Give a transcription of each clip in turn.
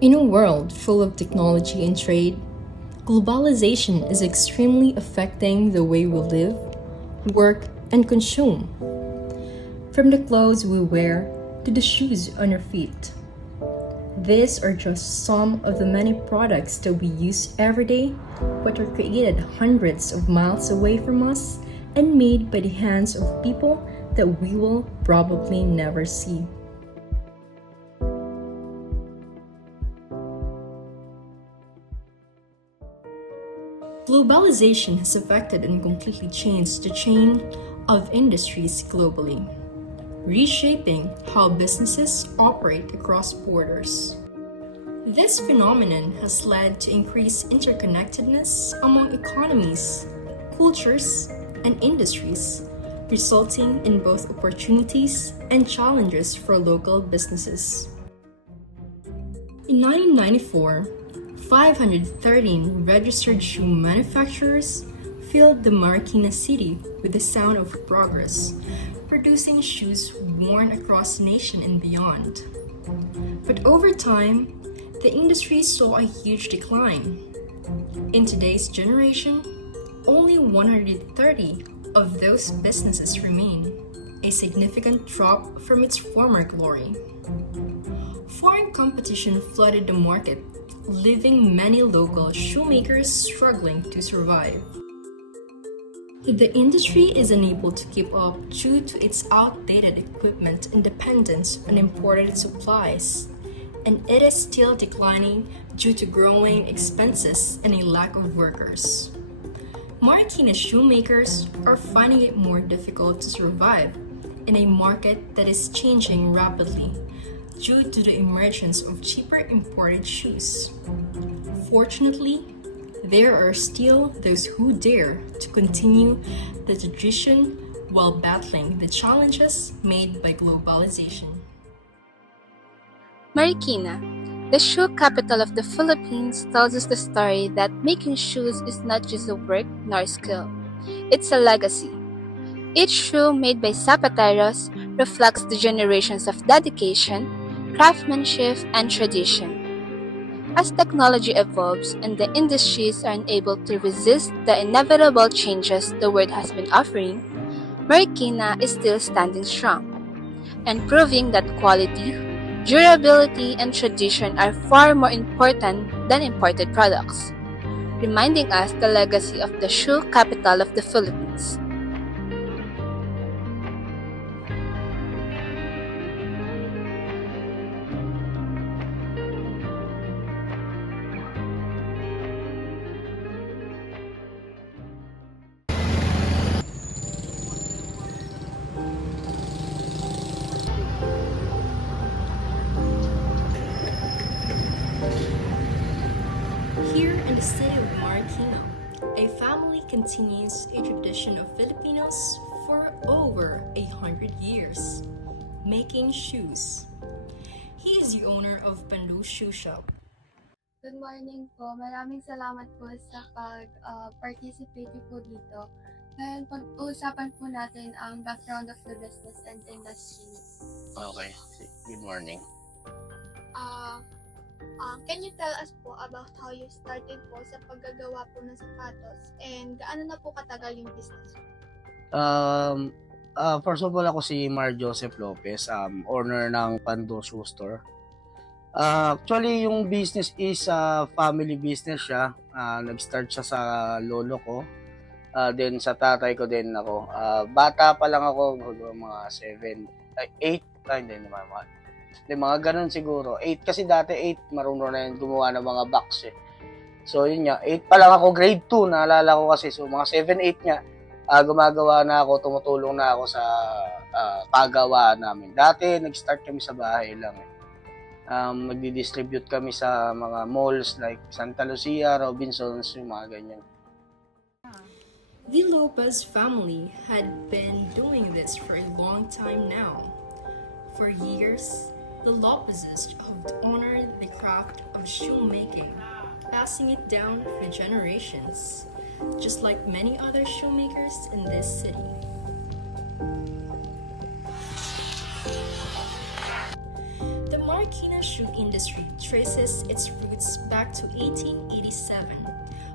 In a world full of technology and trade, globalization is extremely affecting the way we live, work, and consume. From the clothes we wear to the shoes on our feet. These are just some of the many products that we use every day, but are created hundreds of miles away from us and made by the hands of people that we will probably never see. Globalization has affected and completely changed the chain of industries globally, reshaping how businesses operate across borders. This phenomenon has led to increased interconnectedness among economies, cultures, and industries, resulting in both opportunities and challenges for local businesses. In 1994, 513 registered shoe manufacturers filled the Marikina city with the sound of progress, producing shoes worn across the nation and beyond. But over time, the industry saw a huge decline. In today's generation, only 130 of those businesses remain, a significant drop from its former glory. Foreign competition flooded the market, leaving many local shoemakers struggling to survive. The industry is unable to keep up due to its outdated equipment and dependence on imported supplies, and it is still declining due to growing expenses and a lack of workers. Marikina shoemakers are finding it more difficult to survive in a market that is changing rapidly due to the emergence of cheaper imported shoes. Fortunately, there are still those who dare to continue the tradition while battling the challenges made by globalization. Marikina, the shoe capital of the Philippines, tells us the story that making shoes is not just a work nor a skill, it's a legacy. Each shoe made by zapateros reflects the generations of dedication, craftsmanship, and tradition. As technology evolves and the industries are unable to resist the inevitable changes the world has been offering, Marikina is still standing strong and proving that quality, durability, and tradition are far more important than imported products, reminding us the legacy of the shoe capital of the Philippines. Here in the city of Marikina, a family continues a tradition of Filipinos for over 100 years, making shoes. He is the owner of Pandu Shoe Shop. Good morning po. Maraming salamat po sa pag-participate po dito. Ngayon, pag-uusapan po natin ang background of the business and industry. Okay. Good morning. Uh, can you tell us po about how you started po sa paggagawa po ng sapatos and gaano na po katagal yung business? First of all, ako si Mar Joseph Lopez, owner ng Pando Shoe Store. Actually, yung business is family business siya. Nag-start siya sa lolo ko. Then sa tatay ko din ako. Bata pa lang ako, mga 7, 8, hindi naman mga. Mga ganun siguro. 8 kasi dati 8, marunong na yun gumawa ng mga box eh. So yun nga, 8 pa lang ako, grade 2, naalala ko kasi. So mga 7, 8 nga, gumagawa na ako, tumutulong na ako sa paggawa namin. Dati, nag-start kami sa bahay lang eh. Nagdi-distribute kami sa mga malls like Santa Lucia, Robinsons, yung mga ganyan. The Lopez family had been doing this for a long time now. For years, the Lopezes have honored the craft of shoemaking, passing it down for generations, just like many other shoemakers in this city. The Marikina shoe industry traces its roots back to 1887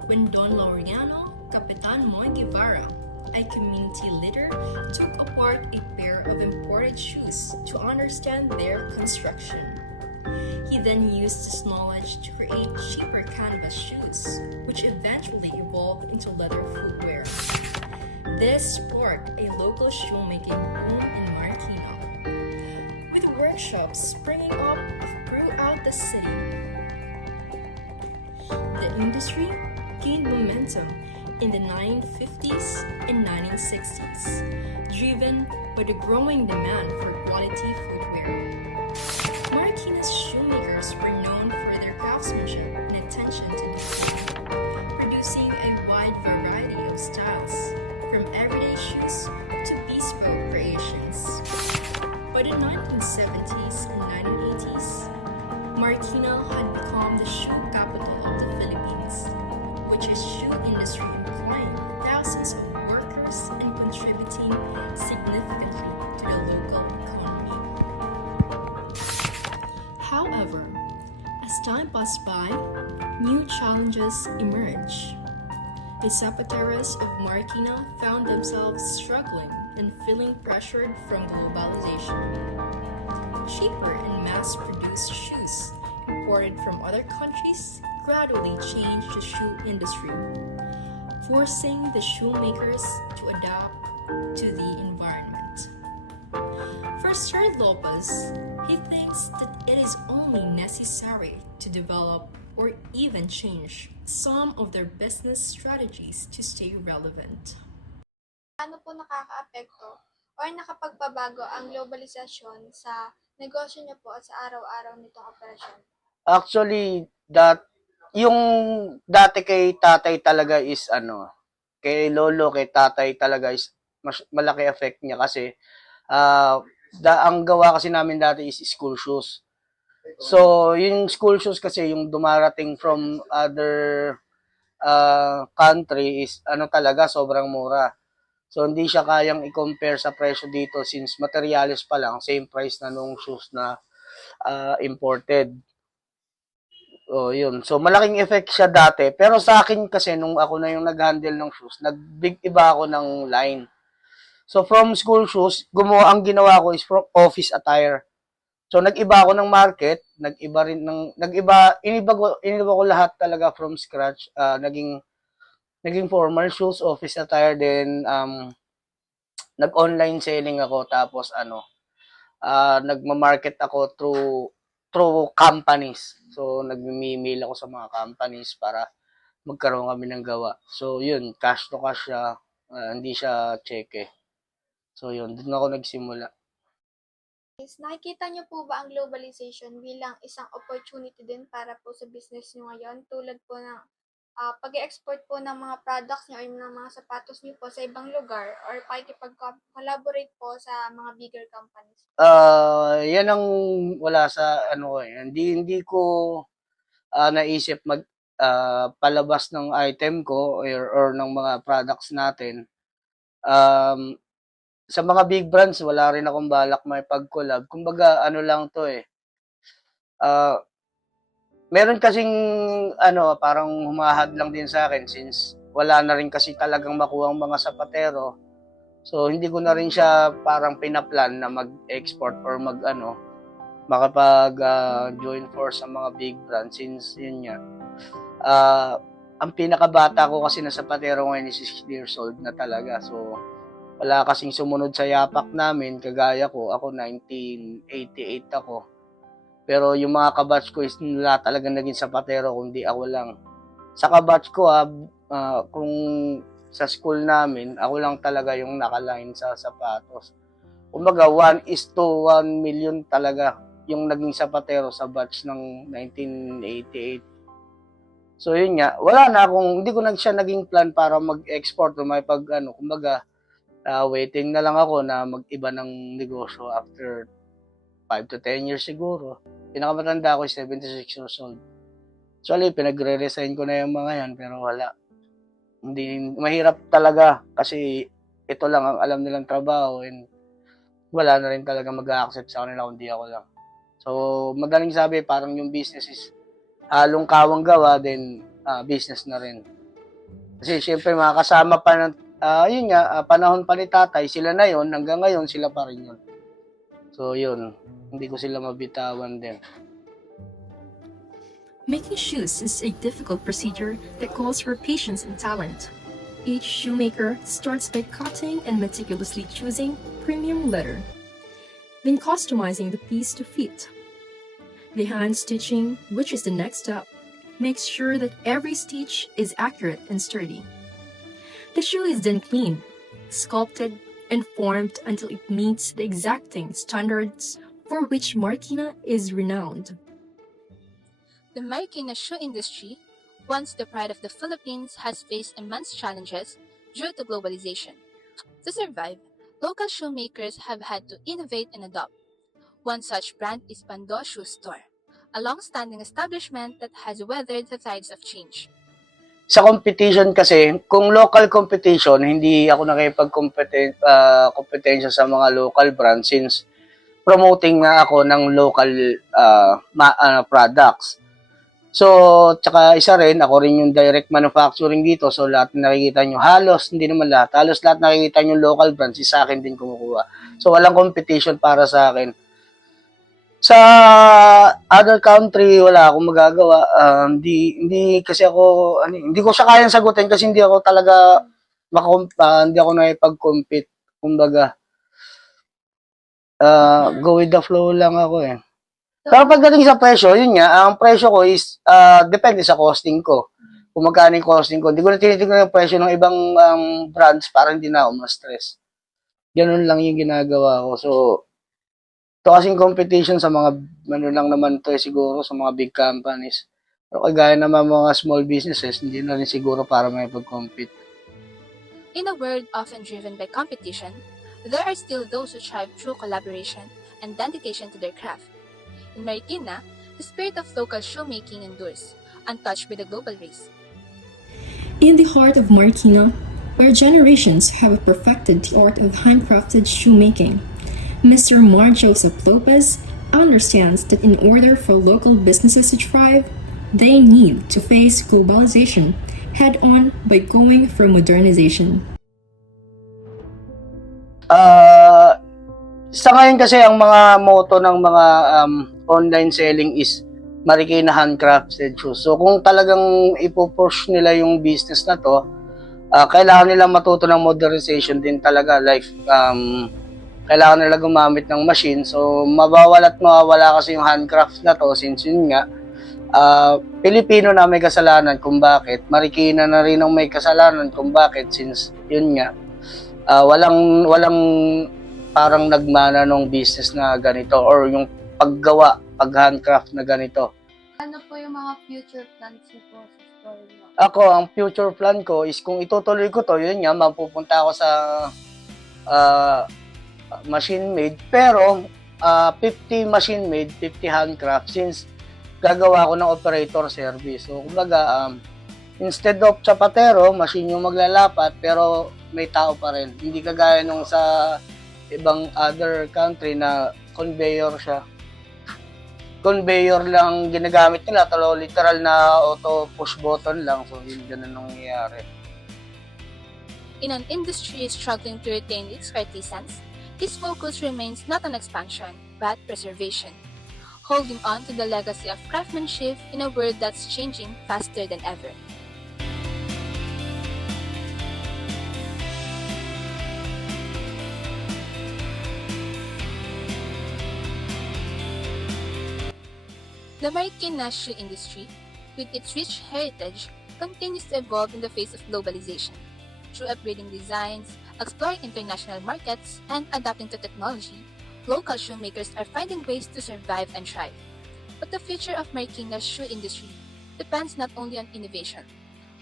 when Don Laureano Capitan Moy Guevara, a community leader, took apart a pair of imported shoes to understand their construction. He then used this knowledge to create cheaper canvas shoes, which eventually evolved into leather footwear. This sparked a local shoemaking boom in Marikina, with workshops springing up throughout the city. The industry gained momentum in the 1950s and 1960s, driven by the growing demand for quality footwear. Marikina's shoemakers were known for their craftsmanship and attention to detail, producing a wide variety of styles, from everyday shoes to bespoke creations. By the 1970s and 1980s, Marikina had become the shoe capital of the Philippines, which is shoe industry employing thousands of workers and contributing significantly to the local economy. However, as time passed by, new challenges emerged. The zapateros of Marikina found themselves struggling and feeling pressured from globalization. Cheaper and mass-produced shoes imported from other countries gradually changed the shoe industry, forcing the shoemakers to adapt to the environment. For Sir Lopez, he thinks that it is only necessary to develop or even change some of their business strategies to stay relevant. Paano po nakakaapekto or nakapagpabago ang globalisasyon sa negosyo niyo po at sa araw-araw nitong operasyon? Actually, yung dati kay tatay talaga is kay lolo, kay tatay talaga is malaki effect niya kasi ang gawa kasi namin dati is school shoes. So, yung school shoes kasi yung dumarating from other country is talaga sobrang mura. So, hindi siya kayang i-compare sa presyo dito since materials pa lang, same price na nung shoes na imported. Oh, yun. So, malaking effect siya dati. Pero sa akin kasi, nung ako na yung nag-handle ng shoes, nag-big iba ako ng line. So, from school shoes, ang ginawa ko is from office attire. So, nag-iba ako ng market, iniba ko lahat talaga from scratch. Naging formal shoes, office attire, then nag-online selling ako, tapos nagma-market ako through companies. So, nag-email ako sa mga companies para magkaroon kami ng gawa. So, yun, cash to cash siya, hindi siya cheque. So, yun, doon ako nagsimula. Nakikita niyo po ba ang globalization bilang isang opportunity din para po sa business niyo ngayon? Tulad po ng pag-export po ng mga products niyo o ng mga sapatos niyo po sa ibang lugar or pakikipag-collaborate po sa mga bigger companies? Yan ang wala sa hindi ko naisip palabas ng item ko or ng mga products natin. Sa mga big brands, wala rin akong balak may pag-collab. Kumbaga, lang to meron kasing parang humahad lang din sa akin since wala na rin kasi talagang makuha ang mga sapatero. So, hindi ko na rin siya parang pinaplan na mag-export or makapag-join force sa mga big brands since yun nga. Ang pinakabata ko kasi na sapatero ngayon is 60 years old na talaga. So, wala kasing sumunod sa yapak namin, kagaya ko. Ako, 1988 ako. Pero yung mga kabatch ko is wala talagang naging sapatero kundi ako lang. Sa kabatch ko, kung sa school namin, ako lang talaga yung nakaline sa sapatos. Kumbaga, 1:1 million talaga yung naging sapatero sa batch ng 1988. So, yun nga. Hindi ko na siya naging plan para mag-export o kumbaga, waiting na lang ako na mag-iba ng negosyo after 5 to 10 years siguro. Pinakamatanda ako is 76 years old. Actually, pinagre-resign ko na yung mga yan, pero wala. Hindi, mahirap talaga kasi ito lang ang alam nilang trabaho and wala na rin talaga mag-a-accept sa kanila kundi ako lang. So, So, madaling sabi, parang yung business is halong kawang gawa, then business na rin. Kasi syempre, mga kasama pa ng, yun nga, panahon pa ni tatay, sila na yun, hanggang ngayon, sila pa rin yun. So, yun, hindi ko sila mabitawan din. Making shoes is a difficult procedure that calls for patience and talent. Each shoemaker starts by cutting and meticulously choosing premium leather, then customizing the piece to fit. The hand stitching, which is the next step, makes sure that every stitch is accurate and sturdy. The shoe is then cleaned, sculpted, and formed until it meets the exacting standards for which Marikina is renowned. The Marikina shoe industry, once the pride of the Philippines, has faced immense challenges due to globalization. To survive, local shoemakers have had to innovate and adopt. One such brand is Pando Shoe Store, a long-standing establishment that has weathered the tides of change. Sa competition kasi, kung local competition, hindi ako nakipag-kompetensya sa mga local brands since promoting nga ako ng local products. So, tsaka isa rin, ako rin yung direct manufacturing dito. So, lahat na nakikita nyo, halos, hindi naman lahat, halos lahat nakikita nyo local brands, sa akin din kumukuha. So, walang competition para sa akin. Sa other country, wala akong magagawa. Hindi kasi ako, hindi ko siya kayang sagutin kasi hindi ako talaga, hindi ako nakipag-compete. Kumbaga, go with the flow lang ako eh. Pero pagdating sa presyo, yun nga, ang presyo ko is, depende sa costing ko. Kung magkano yung costing ko. Hindi ko na tinitignan yung presyo ng ibang brands para hindi na ako ma-stress. Ganun lang yung ginagawa ko. So, ito kasing competition sa mga, lang naman to siguro sa mga big companies. Pero kagaya naman mga small businesses, hindi na rin siguro para may pag-compete. In a world often driven by competition, there are still those who thrive through collaboration and dedication to their craft. In Marikina, the spirit of local shoemaking endures, untouched by the global race. In the heart of Marikina, where generations have perfected the art of handcrafted shoemaking, Mr. Mar Joseph Lopez understands that in order for local businesses to thrive, they need to face globalization head-on by going for modernization. Sa ngayon kasi ang mga motto ng mga online selling is Marikina handcrafted shoes. So kung talagang ipupush nila yung business na to, kailangan nila matuto ng modernization din talaga. Like, kailangan nila gumamit ng machine. So mawawala kasi yung handcraft na to since yun nga, Pilipino na may kasalanan kung bakit. Marikina na rin ang may kasalanan kung bakit since yun nga, walang parang nagmana ng business na ganito or yung pag-handcraft na ganito. Ano po yung mga future plans niyo po sa store niyo? Ako, ang future plan ko is kung itutuloy ko to, yun nga, mapupunta ako sa machine-made. Pero, 50 machine-made, 50 handcraft since gagawa ko ng operator service. So, kumbaga, instead of chapatero, machine yung maglalapat, pero may tao pa rin. Hindi kagaya nung sa ibang other country na conveyor siya. Conveyor lang ginagamit nila, talo literal na auto push button lang. So, yun ganun nangyayari. In an industry struggling to retain its artisans, his focus remains not on expansion, but preservation, holding on to the legacy of craftsmanship in a world that's changing faster than ever. The Marikina shoe industry, with its rich heritage, continues to evolve in the face of globalization. Through upgrading designs, exploring international markets, and adapting to technology, local shoemakers are finding ways to survive and thrive. But the future of Marikina's shoe industry depends not only on innovation,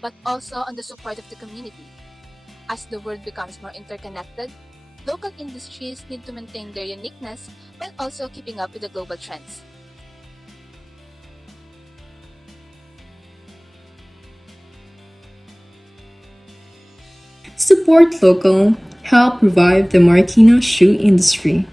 but also on the support of the community. As the world becomes more interconnected, local industries need to maintain their uniqueness while also keeping up with the global trends. Support local, help revive the Marikina shoe industry.